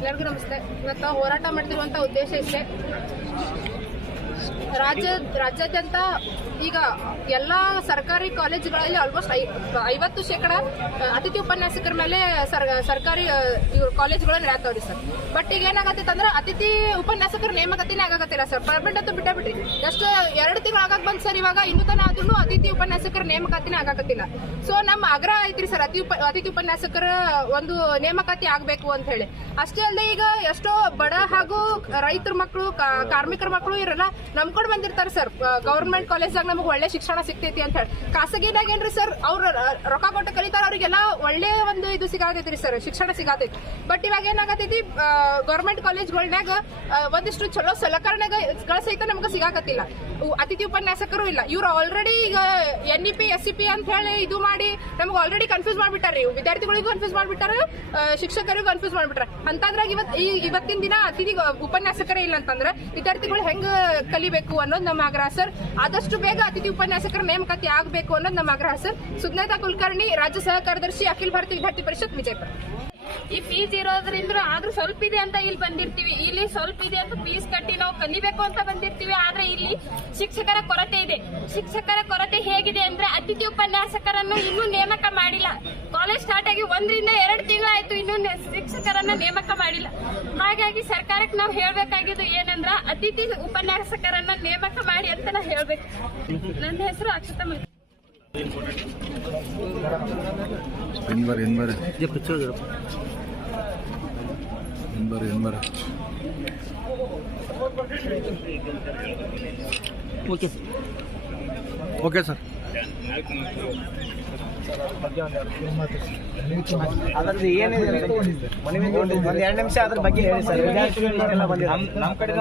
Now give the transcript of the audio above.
ಎಲ್ಲರಿಗೂ ನಮಸ್ತೆ. ಇವತ್ತು ಹೋರಾಟ ಮಾಡ್ತಿರುವಂತ ಉದ್ದೇಶ ಇಷ್ಟೇ. ರಾಜ್ಯಾದ್ಯಂತ ಈಗ ಎಲ್ಲಾ ಸರ್ಕಾರಿ ಕಾಲೇಜುಗಳಲ್ಲಿ ಆಲ್ಮೋಸ್ಟ್ 50% ಅತಿಥಿ ಉಪನ್ಯಾಸಕರ ಮೇಲೆ ಸರ್ಕಾರಿ ಕಾಲೇಜುಗಳು ನಡೆಯತ್ತವ್ರಿ ಸರ್. ಬಟ್ ಈಗ ಏನಾಗತ್ತೈತೆ ಅಂದ್ರೆ ಅತಿಥಿ ಉಪನ್ಯಾಸಕರ ನೇಮಕಾತಿನೇ ಆಗತ್ತಿಲ್ಲ ಸರ್. ಪರ್ಮನೆಂಟ್ ಅಂತೂ ಬಿಟ್ರಿ ಜಸ್ಟ್ 2 ತಿಂಗಳು ಆಗಕ್ ಬಂದ್ ಸರ್. ಇವಾಗ ಇನ್ನೂ ತನ ಆದ್ರೂ ಅತಿಥಿ ಉಪನ್ಯಾಸಕರ ನೇಮಕಾತಿನೇ ಆಗಕತ್ತಿಲ್ಲ. ಸೊ ನಮ್ಮ ಆಗ್ರಹ ಐತ್ರಿ ಸರ್, ಅತಿಥಿ ಉಪನ್ಯಾಸಕರ ಒಂದು ನೇಮಕಾತಿ ಆಗ್ಬೇಕು ಅಂತ ಹೇಳಿ. ಅಷ್ಟೇ ಅಲ್ಲದೆ ಈಗ ಎಷ್ಟೋ ಬಡ ಹಾಗೂ ರೈತರ ಮಕ್ಕಳು, ಕಾರ್ಮಿಕರ ಮಕ್ಕಳು ಇರಲ್ಲ ನಂಬ್ಕೊಂಡು ಬಂದಿರ್ತಾರೆ ಸರ್. ಗವರ್ಮೆಂಟ್ ಕಾಲೇಜಾಗ ನಮಗೆ ಒಳ್ಳೆ ಶಿಕ್ಷಣ ಸಿಗ್ತೈತಿ ಅಂತ ಹೇಳಿ. ಖಾಸಗಿನಾಗ ಏನ್ರಿ ಸರ್, ಅವ್ರು ರೊಕ್ಕ ಕೊಟ್ಟು ಕಲಿತಾರ, ಅವ್ರಿಗೆಲ್ಲ ಒಳ್ಳೆ ಒಂದು ಇದು ಸಿಗಾತೈತ್ರಿ ಸರ್, ಶಿಕ್ಷಣ ಸಿಗಾತೈತಿ. ಬಟ್ ಇವಾಗ ಏನಾಗತೈತಿ, ಗವರ್ಮೆಂಟ್ ಕಾಲೇಜ್ಗಳ್ನಾಗ ಒಂದಿಷ್ಟು ಚಲೋ ಸಲಕರಣೆಗಳ ಸಹಿತ ನಮ್ಗೆ ಸಿಗಾಕತ್ತಿಲ್ಲ. ಅತಿಥಿ ಉಪನ್ಯಾಸಕರು ಇಲ್ಲ. ಇವ್ರು ಆಲ್ರೆಡಿ ಈಗ NEP SCP ಅಂತ ಹೇಳಿ ಇದು ಮಾಡಿ ನಮ್ಗೆ ಆಲ್ರೆಡಿ ಕನ್ಫ್ಯೂಸ್ ಮಾಡ್ಬಿಟ್ಟಾರೆ. ವಿದ್ಯಾರ್ಥಿಗಳಿಗೂ ಕನ್ಫ್ಯೂಸ್ ಮಾಡ್ಬಿಟ್ಟಾರ, ಶಿಕ್ಷಕರಿಗೂ ಕನ್ಫ್ಯೂಸ್ ಮಾಡ್ಬಿಟ್ಟಾರ. ಅಂತಂದ್ರಾಗ ಇವತ್ತಿನ ದಿನ ಅತಿಥಿ ಉಪನ್ಯಾಸಕರೇ ಇಲ್ಲ ಅಂತಂದ್ರೆ ವಿದ್ಯಾರ್ಥಿಗಳು ಹೆಂಗ್ ಕಲಿಬೇಕು ಅನ್ನೋದು ನಮ್ಮ ಆಗ್ರಹ ಸರ್. ಆದಷ್ಟು ಬೇಗ ಅತಿಥಿ ಉಪನ್ಯಾಸಕರ ನೇಮಕಾತಿ ಆಗಬೇಕು ಅನ್ನೋದು ನಮ್ಮ ಆಗ್ರಹ ಸರ್. ಸುಜ್ಞತಾ ಕುಲಕರ್ಣಿ, ರಾಜ್ಯ ಸಹ ಕಾರ್ಯದರ್ಶಿ, ಅಖಿಲ ಭಾರತೀಯ ವಿದ್ಯಾರ್ಥಿ ಪರಿಷತ್, ವಿಜಯಪುರ. ಈ ಫೀಸ್ ಇರೋದ್ರಿಂದ ಆದ್ರೂ ಸ್ವಲ್ಪ ಇದೆ ಅಂತ ಇಲ್ಲಿ ಬಂದಿರ್ತೀವಿ. ಇಲ್ಲಿ ಸ್ವಲ್ಪ ಇದೆ ಅಂತ ಫೀಸ್ ಕಟ್ಟಿ ನಾವು ಕಲಿಬೇಕು ಅಂತ ಬಂದಿರ್ತೀವಿ. ಆದ್ರೆ ಇಲ್ಲಿ ಶಿಕ್ಷಕರ ಕೊರತೆ ಇದೆ. ಶಿಕ್ಷಕರ ಕೊರತೆ ಹೇಗಿದೆ ಅಂದ್ರೆ ಅತಿಥಿ ಉಪನ್ಯಾಸಕರನ್ನು ಇನ್ನೂ ನೇಮಕ ಮಾಡಿಲ್ಲ. ಕಾಲೇಜ್ ಸ್ಟಾರ್ಟ್ ಆಗಿ 1 ರಿಂದ 2 ತಿಂಗಳಾಯ್ತು, ಇನ್ನೂ ಶಿಕ್ಷಕರನ್ನ ನೇಮಕ ಮಾಡಿಲ್ಲ. ಹಾಗಾಗಿ ಸರ್ಕಾರಕ್ಕೆ ನಾವು ಹೇಳ್ಬೇಕಾಗಿದ್ದು ಏನಂದ್ರ ಅತಿಥಿ ಉಪನ್ಯಾಸಕರನ್ನ ನೇಮಕ ಮಾಡಿ ಅಂತ ನಾವು ಹೇಳ್ಬೇಕು. ನನ್ನ ಹೆಸರು ಅಕ್ಷತಾ ಮೈತ್ರಿ. Okay sir. ಅದ್ರದ್ದು ಏನಿದೆ ಮನವಿ 2 ನಿಮಿಷ ಅದ್ರ ಬಗ್ಗೆ ಹೇಳಿ ಸರ್. ವಿದ್ಯಾರ್ಥಿಗಳು ನಮ್ಮ ಕಡೆ